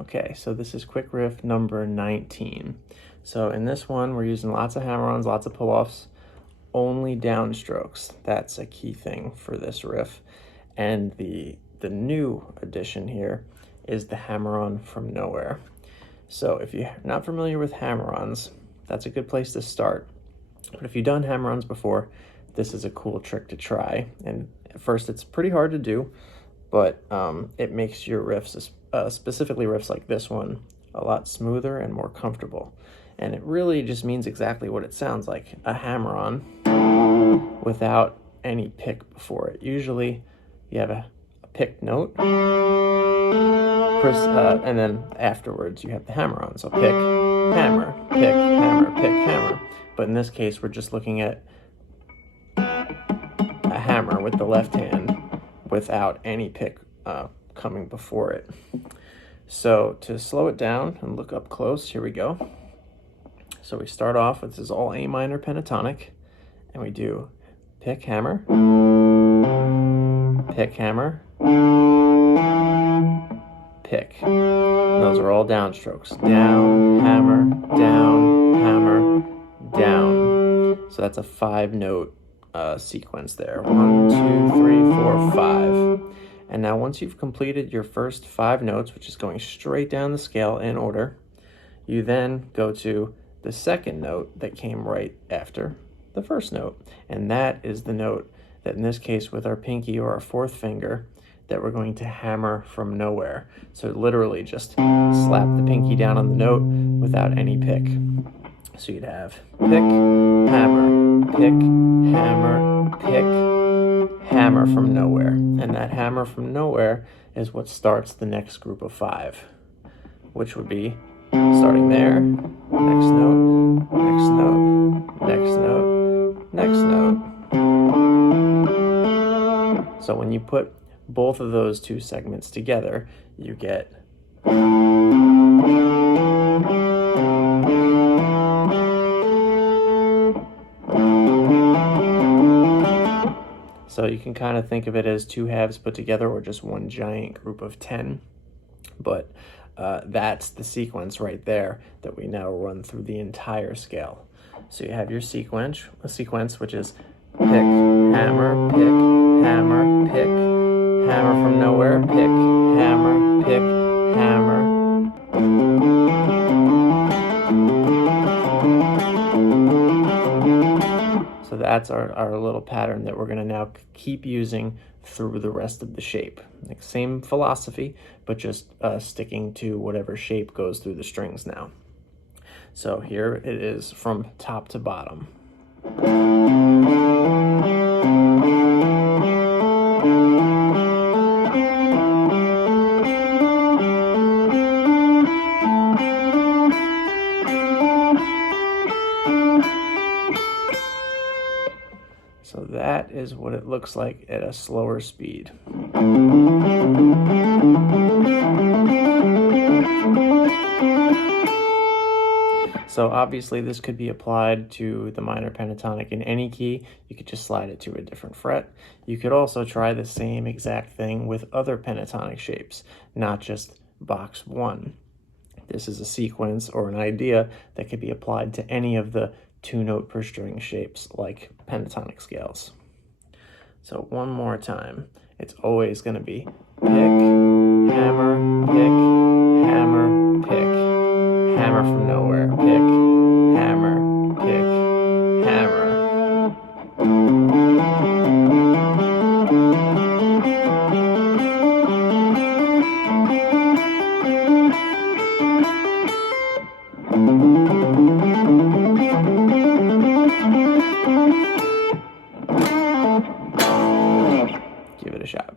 Okay, so this is quick riff number 19. So in this one, we're using lots of hammer-ons, lots of pull-offs, only downstrokes. That's a key thing for this riff. And the new addition here is the hammer-on from nowhere. So if you're not familiar with hammer-ons, that's a good place to start. But if you've done hammer-ons before, this is a cool trick to try. And at first, it's pretty hard to do, but it makes your riffs, specifically riffs like this one, a lot smoother and more comfortable. And it really just means exactly what it sounds like, a hammer-on without any pick before it. Usually you have a picked note, and then afterwards you have the hammer-on. So pick, hammer, pick, hammer, pick, hammer. But in this case, we're just looking at a hammer with the left hand without any pick coming before it. So to slow it down and look up close, here we go. So we start off with, this is all A minor pentatonic, and we do pick, hammer, pick, hammer, pick. And those are all downstrokes. Down, hammer, down, hammer, down. So that's a 5-note sequence there. 1, 2, 3, 4, 5. And now once you've completed your first 5 notes, which is going straight down the scale in order, you then go to the second note that came right after the first note. And that is the note that, in this case, with our pinky or our 4th finger, that we're going to hammer from nowhere. So literally just slap the pinky down on the note without any pick. So you'd have pick, hammer, pick, hammer, pick, hammer from nowhere. And that hammer from nowhere is what starts the next group of 5, which would be starting there, next note, next note, next note, next note. So when you put both of those 2 segments together, you get so you can kind of think of it as 2 halves put together, or just one giant group of 10. But that's the sequence right there that we now run through the entire scale. So you have your sequence which is pick, hammer, pick, hammer, pick, hammer from nowhere, pick, hammer, pick, hammer. So that's our little pattern that we're going to now keep using through the rest of the shape. Like, same philosophy, but just sticking to whatever shape goes through the strings now. So here it is from top to bottom. So that is what it looks like at a slower speed. So obviously this could be applied to the minor pentatonic in any key. You could just slide it to a different fret. You could also try the same exact thing with other pentatonic shapes, not just box 1. This is a sequence or an idea that could be applied to any of the 2-note per string shapes like pentatonic scales. So one more time, it's always going to be pick, hammer, pick, hammer, pick, hammer from nowhere, pick, hammer, pick, hammer.